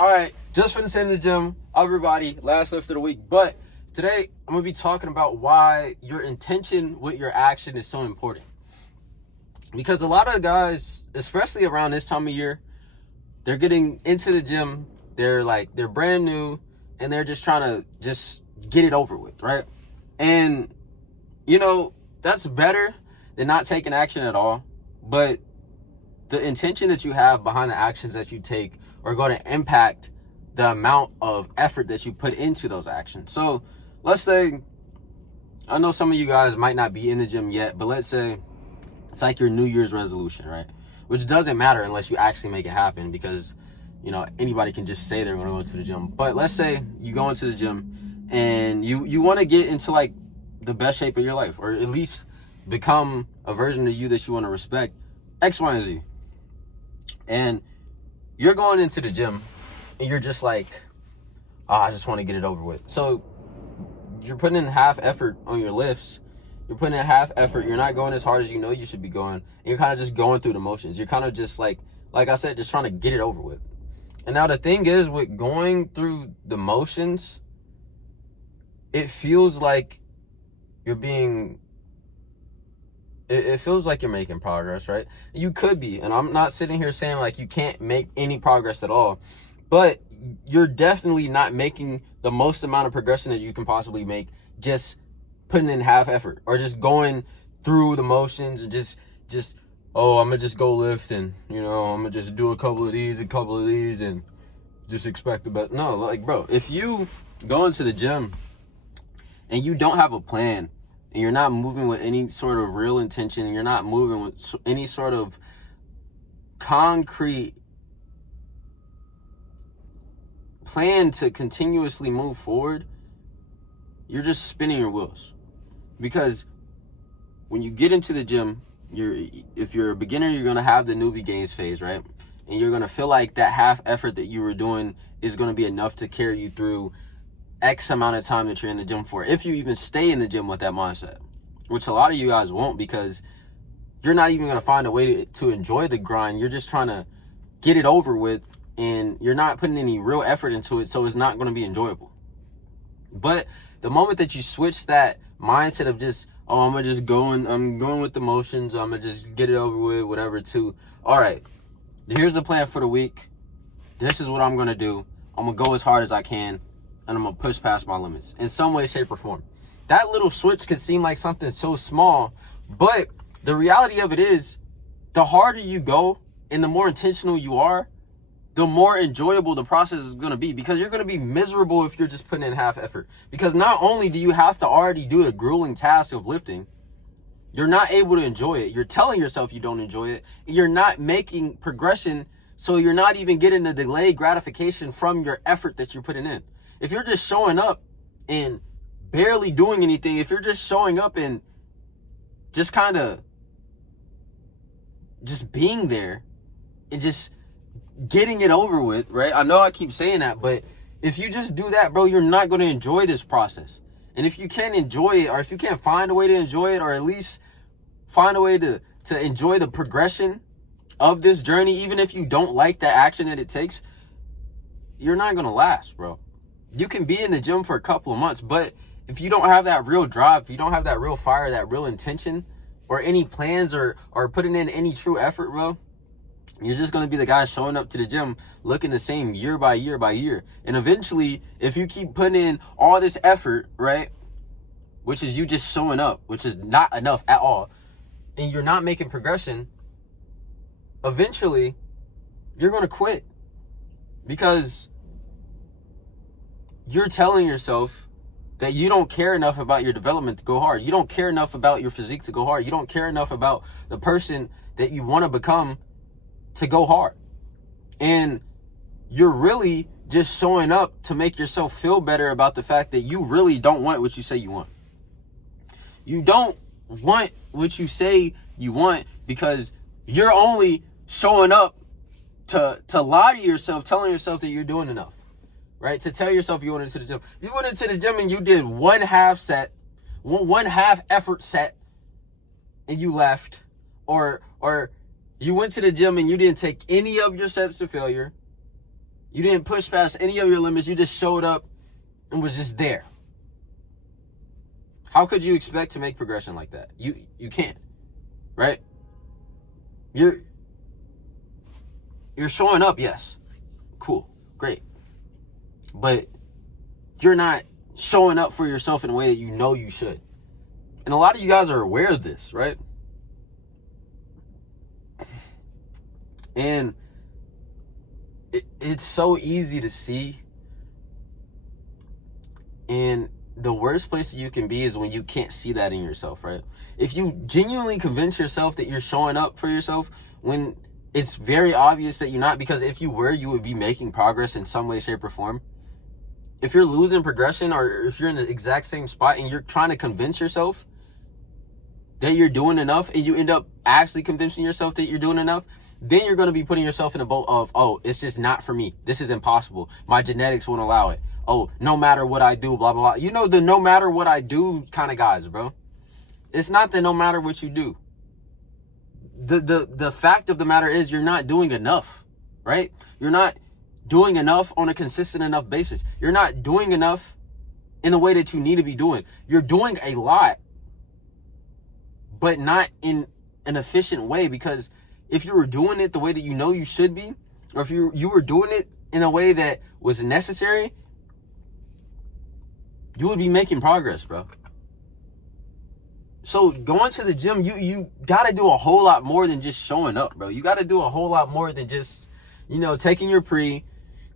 All right, just finished in the gym, everybody, last lift of the week. But today, I'm going to be talking about why your intention with your action is so important. Because a lot of guys, especially around this time of year, they're getting into the gym, they're brand new, and they're just trying to just get it over with, right? And, that's better than not taking action at all. But the intention that you have behind the actions that you take are going to impact the amount of effort that you put into those actions. So let's say, I know some of you guys might not be in the gym yet, but let's say it's like your New Year's resolution, right? Which doesn't matter unless you actually make it happen, because anybody can just say they're going to go to the gym. But let's say you go into the gym and you want to get into like the best shape of your life, or at least become a version of you that you want to respect, X, Y, and Z. And you're going into the gym and you're just like, I just want to get it over with. So you're putting in half effort on your lifts. You're putting in half effort. You're not going as hard as you know you should be going. And you're kind of just going through the motions. You're kind of just like I said, just trying to get it over with. And now the thing is, with going through the motions, it feels like you're it feels like you're making progress, right? You could be, and I'm not sitting here saying like you can't make any progress at all, but you're definitely not making the most amount of progression that you can possibly make just putting in half effort, or just going through the motions and just I'm gonna just go lift, and I'm gonna just do a couple of these and just expect the best. No, like, bro, if you go into the gym and you don't have a plan, and you're not moving with any sort of real intention, and you're not moving with any sort of concrete plan to continuously move forward, you're just spinning your wheels. Because when you get into the gym, if you're a beginner, you're going to have the newbie gains phase, right? And you're going to feel like that half effort that you were doing is going to be enough to carry you through X amount of time that you're in the gym for, if you even stay in the gym with that mindset, which a lot of you guys won't, because you're not even going to find a way to enjoy the grind. You're just trying to get it over with, and you're not putting any real effort into it, so it's not going to be enjoyable. But the moment that you switch that mindset of just, I'm going with the motions, I'm going to just get it over with, whatever, to, all right, here's the plan for the week. This is what I'm going to do. I'm going to go as hard as I can, and I'm going to push past my limits in some way, shape, or form. That little switch could seem like something so small, but the reality of it is, the harder you go and the more intentional you are, the more enjoyable the process is going to be, because you're going to be miserable if you're just putting in half effort. Because not only do you have to already do the grueling task of lifting, you're not able to enjoy it. You're telling yourself you don't enjoy it. You're not making progression, so you're not even getting the delayed gratification from your effort that you're putting in. If you're just showing up and barely doing anything, if you're just showing up and just kind of just being there and just getting it over with, right? I know I keep saying that, but if you just do that, bro, you're not going to enjoy this process. And if you can't enjoy it, or if you can't find a way to enjoy it, or at least find a way to enjoy the progression of this journey, even if you don't like the action that it takes, you're not going to last, bro. You can be in the gym for a couple of months, but if you don't have that real drive, if you don't have that real fire, that real intention, or any plans, or putting in any true effort, bro, you're just going to be the guy showing up to the gym looking the same year by year by year. And eventually, if you keep putting in all this effort, right, which is you just showing up, which is not enough at all, and you're not making progression, eventually, you're going to quit. Because you're telling yourself that you don't care enough about your development to go hard. You don't care enough about your physique to go hard. You don't care enough about the person that you want to become to go hard. And you're really just showing up to make yourself feel better about the fact that you really don't want what you say you want. You don't want what you say you want because you're only showing up to lie to yourself, telling yourself that you're doing enough, right? To tell yourself you went into the gym. You went into the gym and you did one half effort set, and you left. Or you went to the gym and you didn't take any of your sets to failure. You didn't push past any of your limits. You just showed up and was just there. How could you expect to make progression like that? You can't, right? You're showing up, yes. Cool, great. But you're not showing up for yourself in a way that you know you should. And a lot of you guys are aware of this, right? And it's so easy to see. And the worst place you can be is when you can't see that in yourself, right? If you genuinely convince yourself that you're showing up for yourself when it's very obvious that you're not, because if you were, you would be making progress in some way, shape, or form. If you're losing progression, or if you're in the exact same spot and you're trying to convince yourself that you're doing enough, and you end up actually convincing yourself that you're doing enough, then you're going to be putting yourself in a boat of, oh, it's just not for me. This is impossible. My genetics won't allow it. Oh, no matter what I do, blah, blah, blah. You know, the no matter what I do kind of guys, bro. It's not the no matter what you do. The fact of the matter is you're not doing enough, right? You're not doing enough on a consistent enough basis. You're not doing enough in the way that you need to be doing. You're doing a lot, but not in an efficient way, because if you were doing it the way that you know you should be, or if you were doing it in a way that was necessary, you would be making progress, bro. So going to the gym, you got to do a whole lot more than just showing up, bro. You got to do a whole lot more than just, taking your pre,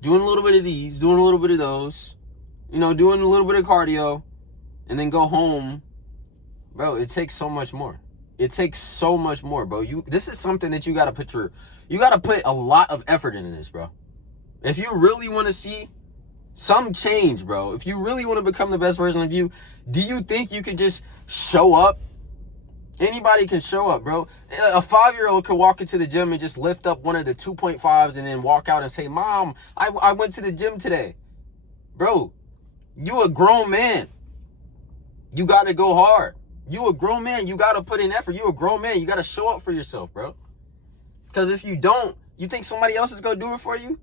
doing a little bit of these, doing a little bit of those, doing a little bit of cardio, and then go home. Bro, it takes so much more. It takes so much more, bro. This is something that you got to put a lot of effort into this, bro. If you really want to see some change, bro, if you really want to become the best version of you, do you think you can just show up? Anybody can show up, bro. A 5-year-old could walk into the gym and just lift up one of the 2.5s and then walk out and say, Mom, I went to the gym today. Bro, you a grown man. You got to go hard. You a grown man. You got to put in effort. You a grown man. You got to show up for yourself, bro. Because if you don't, you think somebody else is going to do it for you?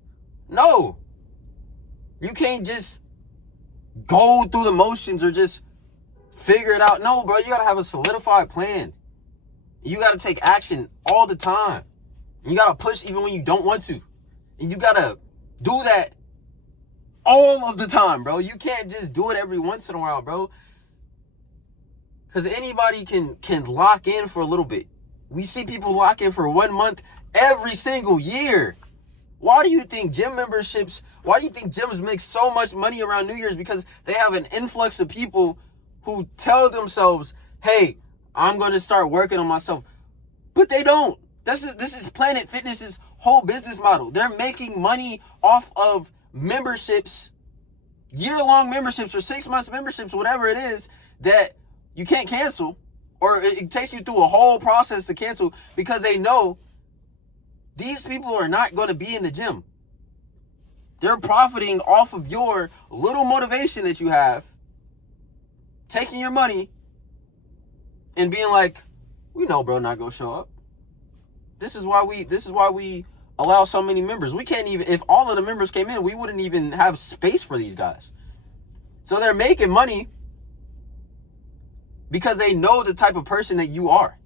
No. You can't just go through the motions or just figure it out. No, bro, you got to have a solidified plan. You got to take action all the time. You got to push even when you don't want to. And you got to do that all of the time, bro. You can't just do it every once in a while, bro. Because anybody can lock in for a little bit. We see people lock in for 1 month every single year. Why do you think why do you think gyms make so much money around New Year's? Because they have an influx of people who tell themselves, hey, I'm going to start working on myself. But they don't. This is Planet Fitness's whole business model. They're making money off of memberships, year-long memberships or 6 months memberships, whatever it is, that you can't cancel, or it takes you through a whole process to cancel, because they know these people are not going to be in the gym. They're profiting off of your little motivation that you have, taking your money and being like, we know bro not gonna show up. This is why we allow so many members. We can't even, if all of the members came in, we wouldn't even have space for these guys. So they're making money because they know the type of person that you are.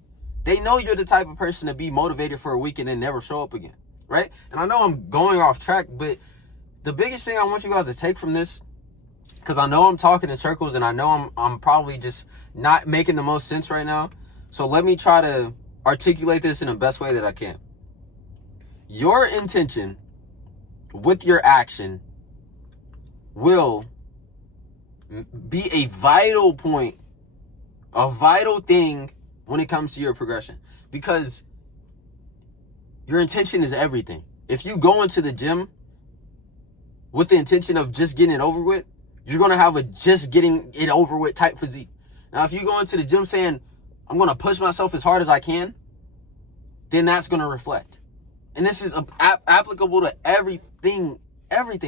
They know you're the type of person to be motivated for a week and then never show up again, right? And I know I'm going off track, but the biggest thing I want you guys to take from this, because I know I'm talking in circles and I know I'm probably just not making the most sense right now. So let me try to articulate this in the best way that I can. Your intention with your action will be a vital point, a vital thing when it comes to your progression, because your intention is everything. If you go into the gym with the intention of just getting it over with, you're going to have a just getting it over with type physique. Now, if you go into the gym saying, I'm going to push myself as hard as I can, then that's going to reflect. And this is applicable to everything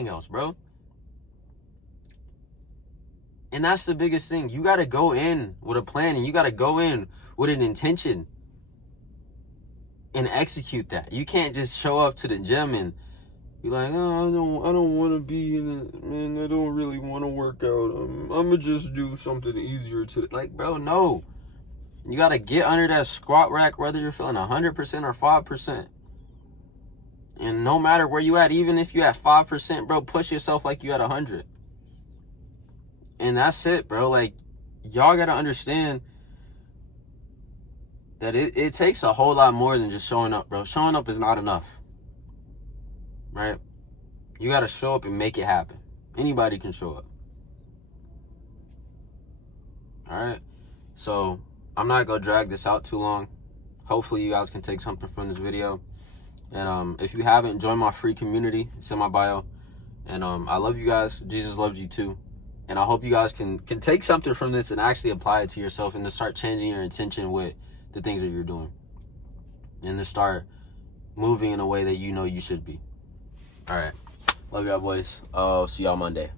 else, bro. And that's the biggest thing. You got to go in with a plan, and you got to go in with an intention and execute that. You can't just show up to the gym and Be like, oh, I don't want to be in it, man. I don't really want to work out. I'm gonna just do something easier to, like, bro, no. You gotta get under that squat rack, whether you're feeling 100% or 5%. And no matter where you at, even if you at 5%, bro, push yourself like you at 100. And that's it, bro. Like, y'all gotta understand that it takes a whole lot more than just showing up, bro. Showing up is not enough. Right? You gotta show up and make it happen. Anybody can show up. Alright? So, I'm not gonna drag this out too long. Hopefully you guys can take something from this video. And if you haven't, join my free community. It's in my bio. And I love you guys. Jesus loves you too. And I hope you guys can take something from this and actually apply it to yourself and to start changing your intention with the things that you're doing. And to start moving in a way that you know you should be. All right. Love y'all, boys. See y'all Monday.